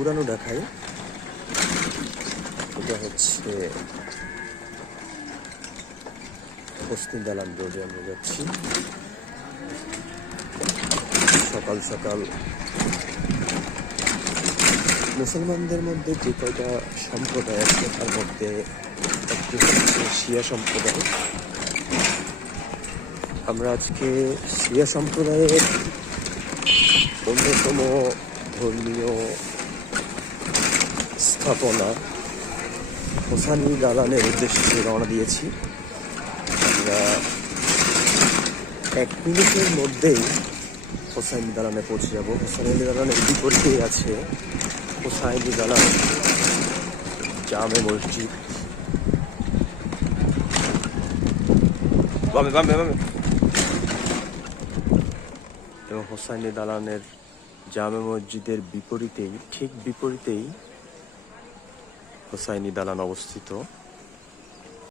পুরানো দেখাই। এটা হচ্ছে হোসনি দালান রোডে আমরা যাচ্ছি। সকাল সকাল মুসলমানদের মধ্যে যে কয়টা সম্প্রদায় আছে তার মধ্যে একটি হচ্ছে শিয়া সম্প্রদায়। আমরা আজকে শিয়া সম্প্রদায়ের অন্যতম ধর্মীয় স্থাপনা হোসাইনি দালানের উদ্দেশ্যে রওনা দিয়েছি। আমরা 1 মিনিটের মধ্যেই হোসাইনি দালানে পৌঁছে যাব। হোসাইনি দালানের বিপরীতেই আছে হোসাইনি দালান জামে মসজিদ। এবং হোসাইনি দালানের জামে মসজিদের বিপরীতেই, ঠিক বিপরীতেই হোসাইনি দালান অবস্থিত।